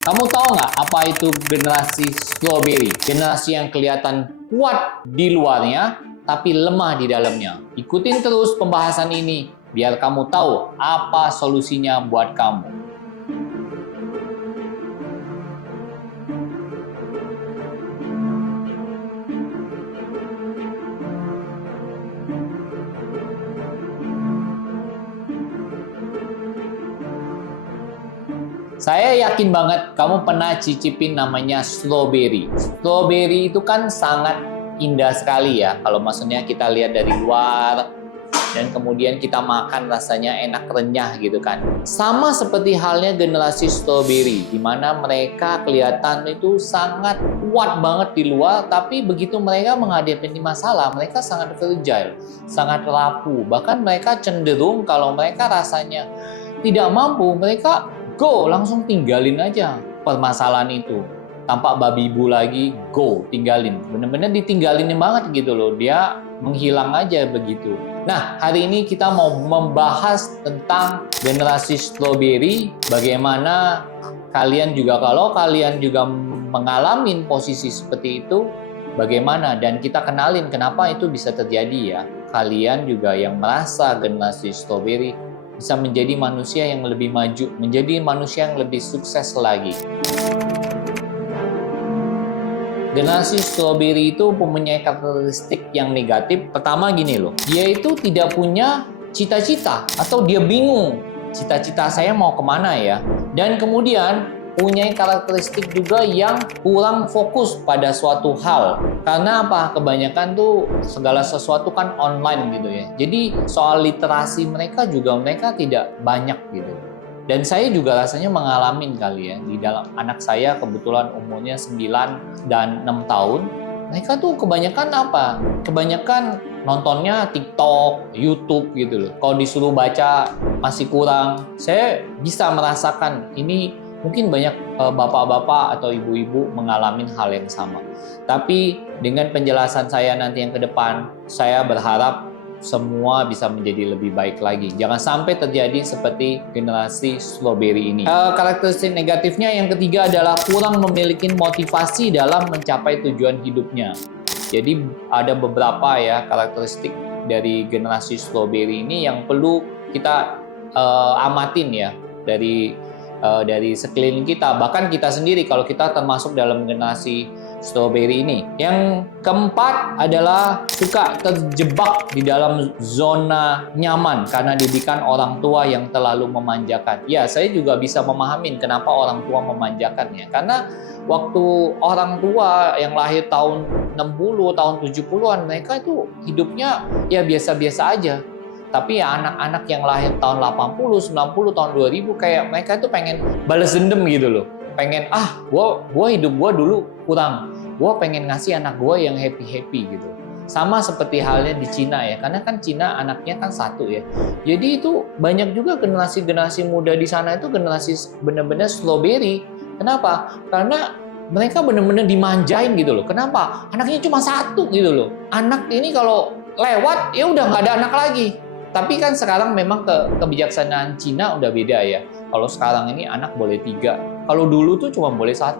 Kamu tahu nggak apa itu generasi strawberry? Generasi yang kelihatan kuat di luarnya, tapi lemah di dalamnya. Ikutin terus pembahasan ini, biar kamu tahu apa solusinya buat kamu. Saya yakin banget kamu pernah cicipin namanya strawberry. Strawberry itu kan sangat indah sekali ya. Kalau maksudnya kita lihat dari luar dan kemudian kita makan rasanya enak renyah gitu kan. Sama seperti halnya generasi strawberry, di mana mereka kelihatan itu sangat kuat banget di luar, tapi begitu mereka menghadapi masalah, mereka sangat fragile, sangat rapuh. Bahkan mereka cenderung kalau mereka rasanya tidak mampu, mereka langsung tinggalin aja permasalahan itu. Tampak babi ibu lagi, tinggalin. Bener-bener ditinggalin banget gitu loh. Dia menghilang aja begitu. Nah, hari ini kita mau membahas tentang generasi strawberry. Bagaimana kalian juga, kalau kalian juga mengalami posisi seperti itu, bagaimana? Dan kita kenalin kenapa itu bisa terjadi ya. Kalian juga yang merasa generasi strawberry bisa menjadi manusia yang lebih maju, menjadi manusia yang lebih sukses lagi. Generasi strawberry itu mempunyai karakteristik yang negatif. Pertama gini loh, dia itu tidak punya cita-cita atau dia bingung, cita-cita saya mau kemana ya. Dan kemudian punya karakteristik juga yang kurang fokus pada suatu hal. Karena apa? Kebanyakan tuh segala sesuatu kan online gitu ya. Jadi soal literasi mereka tidak banyak gitu. Dan saya juga rasanya mengalami kali ya. Di dalam anak saya kebetulan umurnya 9 dan 6 tahun. Mereka tuh kebanyakan apa? Kebanyakan nontonnya TikTok, YouTube gitu loh. Kalau disuruh baca masih kurang. Saya bisa merasakan ini. Mungkin banyak bapak-bapak atau ibu-ibu mengalami hal yang sama. Tapi dengan penjelasan saya nanti yang ke depan, saya berharap semua bisa menjadi lebih baik lagi. Jangan sampai terjadi seperti generasi strawberry ini. Karakteristik negatifnya yang ketiga adalah kurang memiliki motivasi dalam mencapai tujuan hidupnya. Jadi ada beberapa ya karakteristik dari generasi strawberry ini yang perlu kita amatin ya dari sekeliling kita, bahkan kita sendiri kalau kita termasuk dalam generasi strawberry ini. Yang keempat adalah suka terjebak di dalam zona nyaman karena didikan orang tua yang terlalu memanjakan. Ya, saya juga bisa memahami kenapa orang tua memanjakannya. Karena waktu orang tua yang lahir tahun 60, tahun 70-an, mereka itu hidupnya ya biasa-biasa aja. Tapi ya anak-anak yang lahir tahun 80, 90, tahun 2000 kayak mereka itu pengen balas dendam gitu loh. Pengen, gua hidup gua dulu kurang. Gua pengen ngasih anak gua yang happy-happy gitu. Sama seperti halnya di Cina ya. Karena kan Cina anaknya kan satu ya. Jadi itu banyak juga generasi-generasi muda di sana itu generasi benar-benar strawberry. Kenapa? Karena mereka benar-benar dimanjain gitu loh. Kenapa? Anaknya cuma satu gitu loh. Anak ini kalau lewat ya udah nggak ada anak lagi. Tapi kan sekarang memang kebijaksanaan Cina udah beda ya. Kalau sekarang ini anak boleh 3. Kalau dulu tuh cuma boleh 1.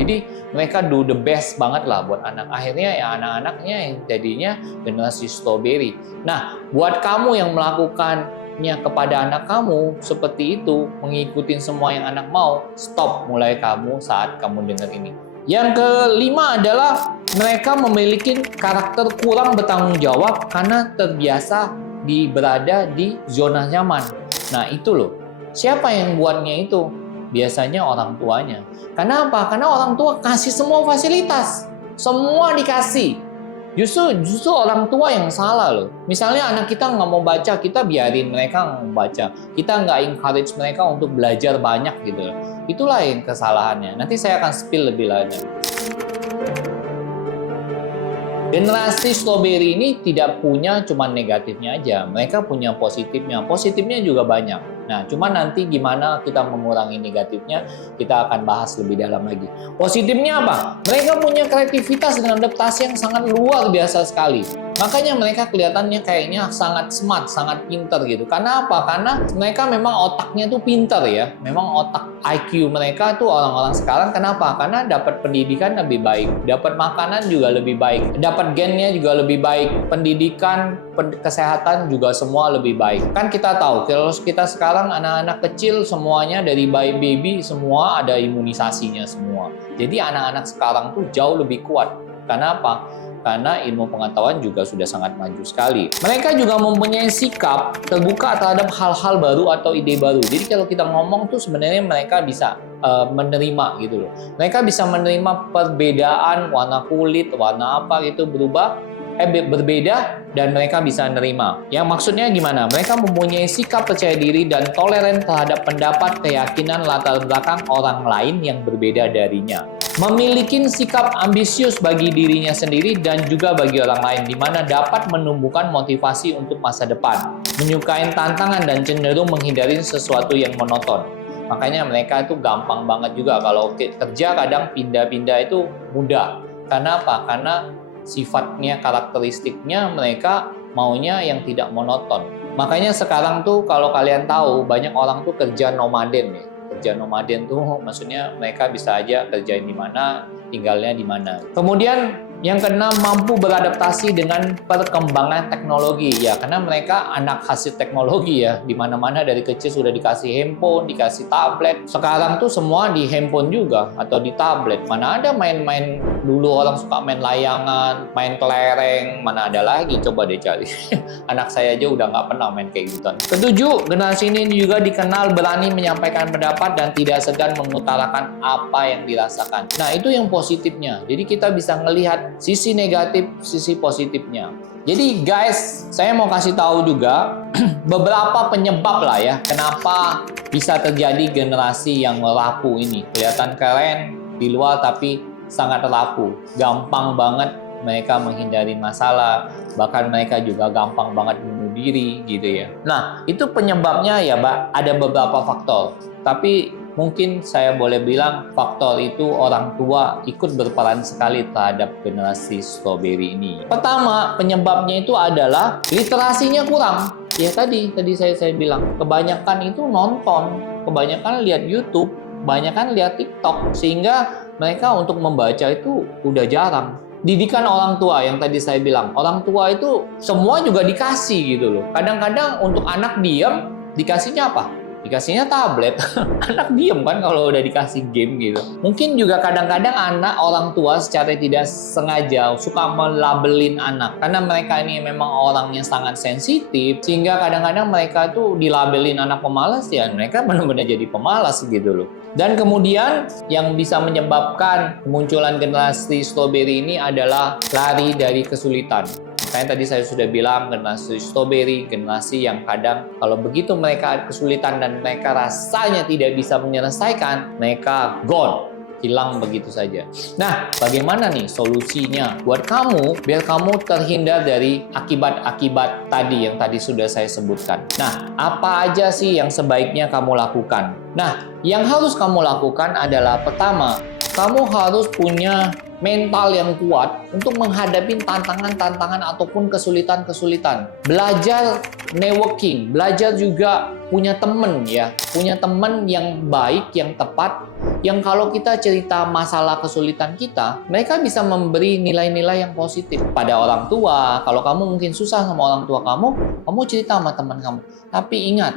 Jadi mereka do the best banget lah buat anak. Akhirnya ya anak-anaknya yang jadinya generasi strawberry. Nah, buat kamu yang melakukannya kepada anak kamu seperti itu, mengikuti semua yang anak mau, stop mulai kamu saat kamu dengar ini. Yang kelima adalah mereka memiliki karakter kurang bertanggung jawab karena terbiasa berada di zona nyaman. Nah itu loh, siapa yang buatnya itu? Biasanya orang tuanya. Karena apa? Karena orang tua kasih semua fasilitas, semua dikasih. Justru orang tua yang salah loh. Misalnya anak kita nggak mau baca, kita biarin mereka nggak baca. Kita nggak encourage mereka untuk belajar banyak gitu loh. Itulah yang kesalahannya. Nanti saya akan spill lebih lanjut. Generasi strawberry ini tidak punya cuma negatifnya aja, mereka punya positifnya. Positifnya juga banyak. Nah, cuma nanti gimana kita mengurangi negatifnya, kita akan bahas lebih dalam lagi. Positifnya apa? Mereka punya kreativitas dan adaptasi yang sangat luar biasa sekali. Makanya mereka kelihatannya kayaknya sangat smart, sangat pinter gitu. Karena apa? Karena mereka memang otaknya tuh pinter ya. Memang otak IQ mereka tuh orang-orang sekarang. Kenapa? Karena dapat pendidikan lebih baik, dapat makanan juga lebih baik, dapat gennya juga lebih baik, pendidikan, kesehatan juga semua lebih baik. Kan kita tahu kalau kita sekarang anak-anak kecil semuanya dari baby semua ada imunisasinya semua. Jadi anak-anak sekarang tuh jauh lebih kuat. Karena apa? Karena ilmu pengetahuan juga sudah sangat maju sekali. Mereka juga mempunyai sikap terbuka terhadap hal-hal baru atau ide baru. Jadi kalau kita ngomong tuh sebenarnya mereka bisa menerima gitu loh. Mereka bisa menerima perbedaan warna kulit, warna apa gitu berbeda dan mereka bisa menerima. Yang maksudnya gimana? Mereka mempunyai sikap percaya diri dan toleran terhadap pendapat, keyakinan, latar belakang orang lain yang berbeda darinya. Memiliki sikap ambisius bagi dirinya sendiri dan juga bagi orang lain, di mana dapat menumbuhkan motivasi untuk masa depan. Menyukai tantangan dan cenderung menghindari sesuatu yang monoton. Makanya mereka itu gampang banget juga kalau kerja kadang pindah-pindah itu mudah. Karena apa? Karena sifatnya, karakteristiknya mereka maunya yang tidak monoton. Makanya sekarang tuh kalau kalian tahu banyak orang tuh kerja nomaden ya. Kerja nomaden tuh maksudnya mereka bisa aja kerjain di mana, tinggalnya di mana. Kemudian yang keenam, mampu beradaptasi dengan perkembangan teknologi ya, karena mereka anak hasil teknologi ya, di mana-mana dari kecil sudah dikasih handphone, dikasih tablet. Sekarang tuh semua di handphone juga atau di tablet. Mana ada main-main, dulu orang suka main layangan, main kelereng, mana ada lagi, coba deh cari. Anak saya aja udah nggak pernah main kayak gitu. Ketujuh, generasi ini juga dikenal berani menyampaikan pendapat dan tidak segan mengutarakan apa yang dirasakan. Nah, itu yang positifnya. Jadi kita bisa melihat sisi negatif, sisi positifnya. Jadi guys, saya mau kasih tahu juga beberapa penyebab lah ya, kenapa bisa terjadi generasi yang rapuh ini. Kelihatan keren di luar tapi sangat rapuh. Gampang banget mereka menghindari masalah, bahkan mereka juga gampang banget bunuh diri gitu ya. Nah, itu penyebabnya ya, Mbak, ada beberapa faktor. Tapi mungkin saya boleh bilang faktor itu orang tua ikut berperan sekali terhadap generasi strawberry ini. Pertama, penyebabnya itu adalah literasinya kurang. Ya tadi saya bilang, kebanyakan itu nonton, kebanyakan lihat YouTube, kebanyakan lihat TikTok, sehingga mereka untuk membaca itu udah jarang. Didikan orang tua yang tadi saya bilang, orang tua itu semua juga dikasih gitu loh. Kadang-kadang untuk anak diam, dikasihnya apa? Dikasihnya tablet. Anak diem kan kalau udah dikasih game gitu. Mungkin juga kadang-kadang orang tua secara tidak sengaja suka melabelin anak. Karena mereka ini memang orangnya sangat sensitif. Sehingga kadang-kadang mereka tuh dilabelin anak pemalas ya. Mereka benar-benar jadi pemalas gitu loh. Dan kemudian yang bisa menyebabkan kemunculan generasi strawberry ini adalah lari dari kesulitan. Makanya tadi saya sudah bilang generasi strawberry, generasi yang kadang kalau begitu mereka kesulitan dan mereka rasanya tidak bisa menyelesaikan, mereka gone, hilang begitu saja. Nah, bagaimana nih solusinya buat kamu biar kamu terhindar dari akibat-akibat tadi yang tadi sudah saya sebutkan. Nah, apa aja sih yang sebaiknya kamu lakukan? Nah, yang harus kamu lakukan adalah pertama, kamu harus punya mental yang kuat untuk menghadapi tantangan-tantangan ataupun kesulitan-kesulitan. Belajar networking, belajar juga punya teman ya, punya teman yang baik, yang tepat, yang kalau kita cerita masalah kesulitan kita, mereka bisa memberi nilai-nilai yang positif pada orang tua. Kalau kamu mungkin susah sama orang tua kamu cerita sama teman kamu. Tapi ingat,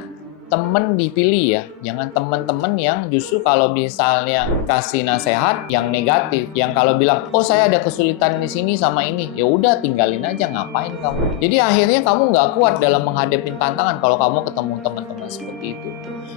teman dipilih ya, jangan teman-teman yang justru kalau misalnya kasih nasihat yang negatif, yang kalau bilang, oh saya ada kesulitan di sini sama ini, ya udah tinggalin aja, ngapain kamu? Jadi akhirnya kamu nggak kuat dalam menghadapi tantangan kalau kamu ketemu teman-teman seperti itu.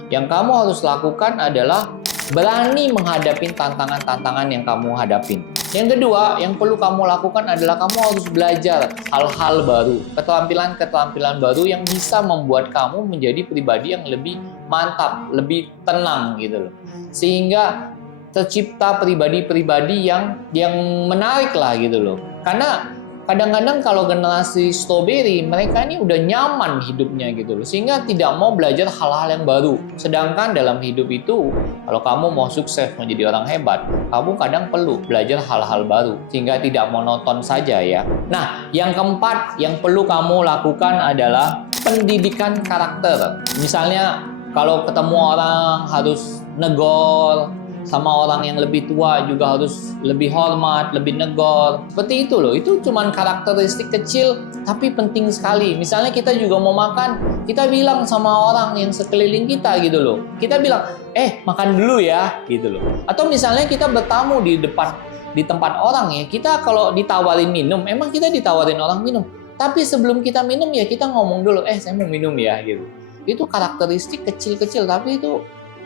Yang kamu harus lakukan adalah berani menghadapi tantangan-tantangan yang kamu hadapin. Yang kedua, yang perlu kamu lakukan adalah kamu harus belajar hal-hal baru, keterampilan-keterampilan baru yang bisa membuat kamu menjadi pribadi yang lebih mantap, lebih tenang gitu loh. Sehingga tercipta pribadi-pribadi yang menarik lah gitu loh. Karena kadang-kadang kalau generasi strawberry, mereka ini udah nyaman hidupnya gitu loh, sehingga tidak mau belajar hal-hal yang baru. Sedangkan dalam hidup itu, kalau kamu mau sukses menjadi orang hebat, kamu kadang perlu belajar hal-hal baru, sehingga tidak monoton saja ya. Nah, yang keempat yang perlu kamu lakukan adalah pendidikan karakter. Misalnya, kalau ketemu orang harus negor, sama orang yang lebih tua juga harus lebih hormat, lebih negor. Seperti itu loh, itu cuman karakteristik kecil tapi penting sekali. Misalnya kita juga mau makan, kita bilang sama orang yang sekeliling kita gitu loh. Kita bilang, makan dulu ya gitu loh. Atau misalnya kita bertamu di tempat orang ya, kita kalau ditawarin minum, emang kita ditawarin orang minum. Tapi sebelum kita minum ya kita ngomong dulu, saya mau minum ya gitu. Itu karakteristik kecil-kecil tapi itu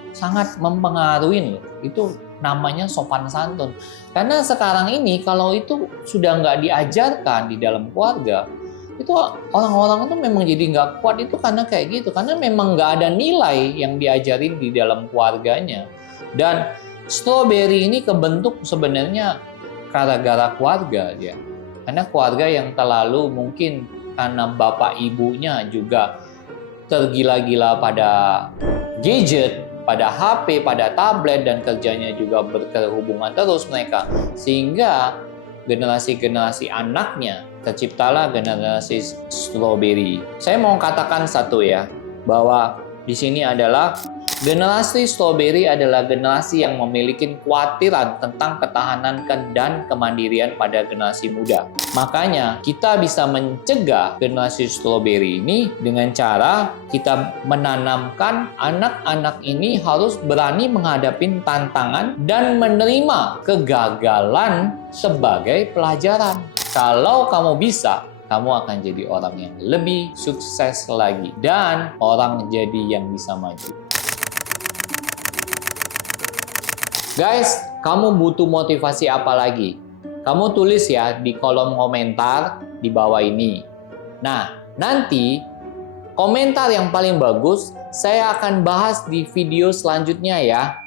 sangat mempengaruhi loh. Itu namanya sopan santun. Karena sekarang ini kalau itu sudah nggak diajarkan di dalam keluarga, itu orang-orang itu memang jadi nggak kuat itu karena kayak gitu. Karena memang nggak ada nilai yang diajarin di dalam keluarganya. Dan strawberry ini kebentuk sebenarnya gara-gara keluarga dia. Karena keluarga yang terlalu mungkin karena bapak ibunya juga tergila-gila pada gadget, pada HP, pada tablet, dan kerjanya juga berhubungan terus mereka. Sehingga generasi-generasi anaknya terciptalah generasi strawberry. Saya mau katakan satu ya, bahwa di sini adalah generasi strawberry adalah generasi yang memiliki kekhawatiran tentang ketahanan dan kemandirian pada generasi muda. Makanya kita bisa mencegah generasi strawberry ini dengan cara kita menanamkan anak-anak ini harus berani menghadapi tantangan dan menerima kegagalan sebagai pelajaran. Kalau kamu bisa, kamu akan jadi orang yang lebih sukses lagi dan orang jadi yang bisa maju. Guys, kamu butuh motivasi apa lagi? Kamu tulis ya di kolom komentar di bawah ini. Nah, nanti komentar yang paling bagus saya akan bahas di video selanjutnya ya.